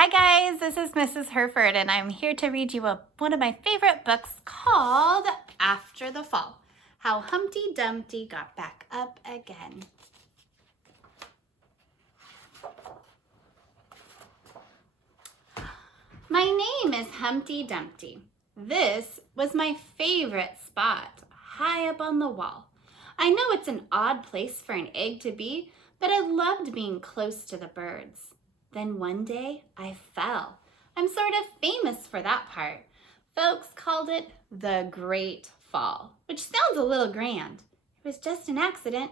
Hi guys, this is Mrs. Heryford and I'm here to read you one of my favorite books called After the Fall, How Humpty Dumpty Got Back Up Again. My name is Humpty Dumpty. This was my favorite spot, high up on the wall. I know it's an odd place for an egg to be, but I loved being close to the birds. Then one day I fell. I'm sort of famous for that part. Folks called it the Great Fall, which sounds a little grand. It was just an accident,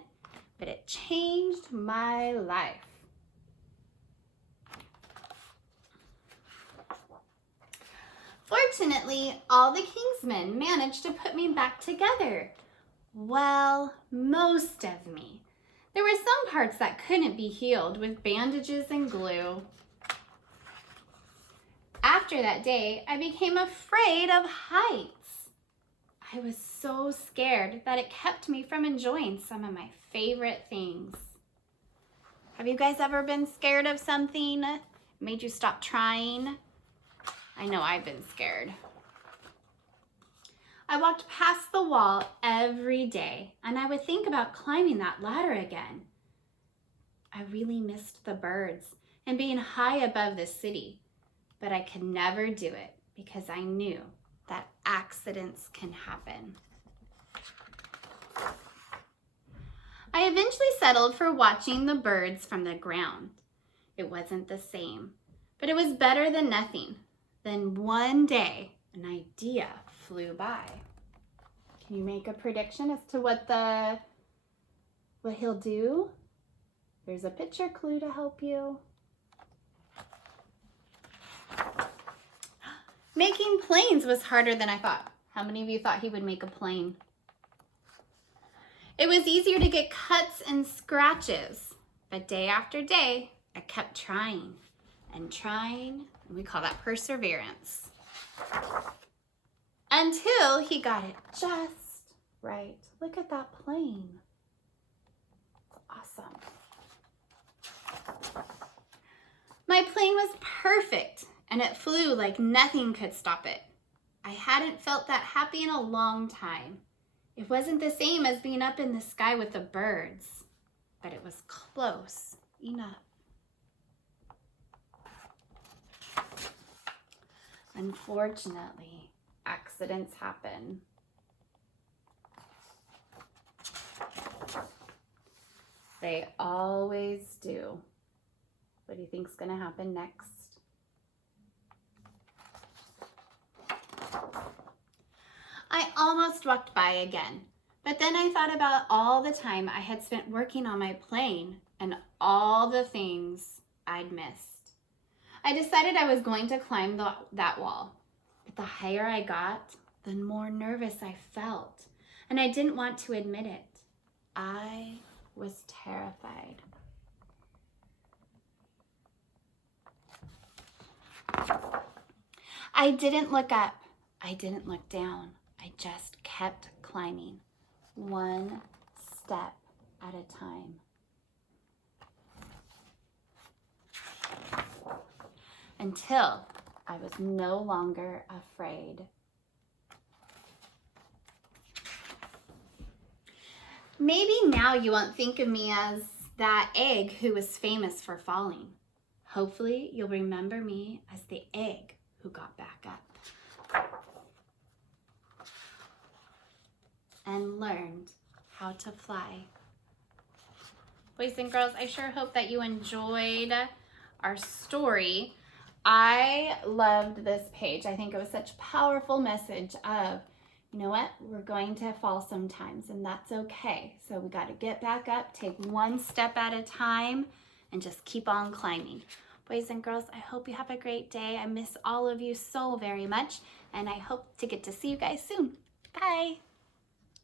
but it changed my life. Fortunately, all the Kingsmen managed to put me back together. Well, most of me. There were some parts that couldn't be healed with bandages and glue. After that day, I became afraid of heights. I was so scared that it kept me from enjoying some of my favorite things. Have you guys ever been scared of something? Made you stop trying? I know I've been scared. I walked past the wall every day, and I would think about climbing that ladder again. I really missed the birds and being high above the city, but I could never do it because I knew that accidents can happen. I eventually settled for watching the birds from the ground. It wasn't the same, but it was better than nothing. Then one day, an idea flew by. Can you make a prediction as to what he'll do? There's a picture clue to help you. Making planes was harder than I thought. How many of you thought he would make a plane? It was easier to get cuts and scratches, but day after day, I kept trying and trying, and we call that perseverance. Until he got it just right. Look at that plane. It's awesome. My plane was perfect, and it flew like nothing could stop it. I hadn't felt that happy in a long time. It wasn't the same as being up in the sky with the birds, but it was close enough. Unfortunately, accidents happen. They always do. What do you think's gonna happen next? I almost walked by again, but then I thought about all the time I had spent working on my plane and all the things I'd missed. I decided I was going to climb that wall, but the higher I got, the more nervous I felt, and I didn't want to admit it. I was terrified. I didn't look up. I didn't look down. I just kept climbing, one step at a time. Until I was no longer afraid. Maybe now you won't think of me as that egg who was famous for falling. Hopefully you'll remember me as the egg who got back up and learned how to fly. Boys and girls, I sure hope that you enjoyed our story. I loved this page. I think it was such a powerful message of, you know what, we're going to fall sometimes and that's okay. So we got to get back up, take one step at a time, and just keep on climbing. Boys and girls, I hope you have a great day. I miss all of you so very much, and I hope to get to see you guys soon. Bye.